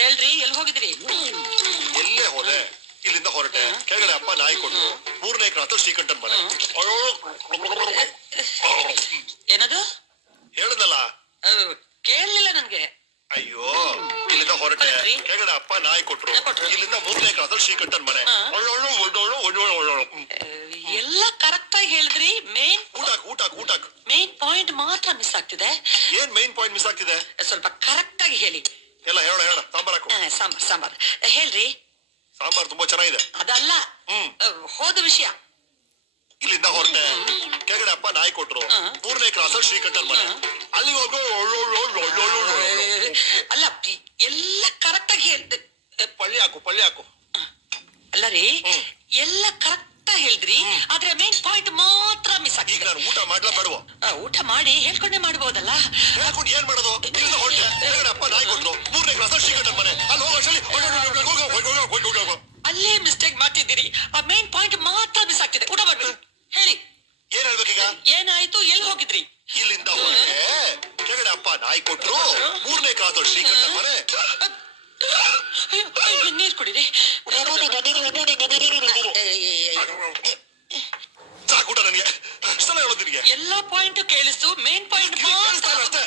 ಹೇಳ್ರಿ ಎಲ್ಲಿ ಹೋಗಿದ್ರಿ? ಎಲ್ಲೇ ಹೋದೆ? ಇಲ್ಲಿಂದ ಹೊರಟೆ, ಕೆಳಗಡೆ ಅಪ್ಪ ನಾಯಿ ಕೊಟ್ರು, 3ನೇ ಕ್ರಾಸ್ ಶ್ರೀಕಂಠನ್ ಮನೆ. ಏನದು ಹೇಳದಲ್ಲ, ಕೇಳಲಿಲ್ಲ ನನ್ಗೆ. ಅಯ್ಯೋ ಇಲ್ಲಿಂದ ಹೊರಟೆ, ಕೆಳಗಡೆ ಅಪ್ಪ ನಾಯಿ ಕೊಟ್ರು, ಇಲ್ಲಿಂದ 3ನೇ ಕ್ರಾಸ್ ಶ್ರೀಕಂಠನ್ ಮನೆ. ಎಲ್ಲ ಕರೆಕ್ಟ್ ಆಗಿ ಹೇಳಿದ್ರಿ. ಊಟ ಮೇನ್ ಪಾಯಿಂಟ್ ಮಾತ್ರ ಮಿಸ್ ಆಗ್ತಿದೆ. ಏನ್ ಮೇನ್ ಪಾಯಿಂಟ್ ಮಿಸ್ ಆಗ್ತಿದೆ? ಸ್ವಲ್ಪ ಕರೆಕ್ಟ್ ಆಗಿ ಹೇಳಿ. ಎಲ್ಲ ಹೇಳ ಸಾಂಬಾರ್ ಹಾಕು. ಸಾಂಬಾರ್ ಹೇಳ್ರಿ. ಸಾಂಬಾರ್ ತುಂಬಾ ಚೆನ್ನಾಗಿದೆ. ಅದಲ್ಲ, ಹೋದ ವಿಷಯ. ಇಲ್ಲಿಂದ ಹೊರಟೆ, ಕೆಳಗಡೆ ಅಪ್ಪ ನಾಯಿ ಕೊಟ್ರು, 3ನೇ ಕ್ರಾಸ್ ಶ್ರೀಕಂಠನ್ ಮನೆ. ಅಲ್ಲಿ ಹೋಗೋ ಅಲ್ಲ, ಎಲ್ಲ ಕರೆಕ್ಟ್ ಆಗಿ ಹೇಳ್ದೆ. ಪಳ್ಳಿ ಹಾಕು. ಅಲ್ಲ ರೀ, ಎಲ್ಲ ಕರೆಕ್ಟ್ ಆಗಿ ಹೇಳಿದ್ರಿ, ಆದ್ರೆ ಮೇನ್ ಪಾಯಿಂಟ್ ಮಾತ್ರ ಮಿಸ್ ಈಗ ಆಗ್ತಿದೆ. ನಾನು ಊಟ ಮಾಡ್ಲಾ ಮಾಡುವ? ಊಟ ಮಾಡಿ ಹೇಳ್ಕೊಂಡೇ ಮಾಡ್ಬೋದಲ್ಲ. ಹೇಳ್ಕೊಂಡು ಏನ್ ಮಾಡೋದು? ಇಲ್ಲಿಂದ ಹೊರಟೆ, ಕೆಳಗಡೆ ಅಪ್ಪ ನಾಯಿ ಕೊಟ್ರು, 3ನೇ ಕ್ರಾಸ್ ಶ್ರೀಕಂಠನ್ ಮನೆ. ಅಲ್ಲಿ ಹೋಗೋ. ಅಲ್ಲೇ ಮಿಸ್ಟೇಕ್ ಮಾಡ್ತಿದ್ದೀರಿ. ಆ ಮೇನ್ ಪಾಯಿಂಟ್ ಮಾತ್ರ ಮಿಸ್ ಆಗ್ತಿದೆ. ಊಟ ಮಾಡ್ಬೇಕು. ಹೇಳಿ, ಏನ್ ಹೇಳ್ಬೇಕೀಗ? ಏನಾಯ್ತು? ಎಲ್ಲಿ ಹೋಗಿದ್ರಿ? ಇಲ್ಲಿಂದ ಹೊರಟೆ, ಕೆಳಗಡೆ ಅಪ್ಪ ನಾಯಿ ಕೊಟ್ರು, 3ನೇ ಕ್ರಾಸ್ ಶ್ರೀಕಂಠನ್ ಮನೆ. ನೀರ್ ಕುಡಿರಿ. ಸಾಕೂಟ ನನಗೆ. ಇಷ್ಟೆಲ್ಲ ಹೇಳೋದು ನಿನಗೆ? ಎಲ್ಲಾ ಪಾಯಿಂಟ್ ಕೇಳಿಸ್ತು, ಮೇನ್ ಪಾಯಿಂಟ್ ಅಷ್ಟೇ.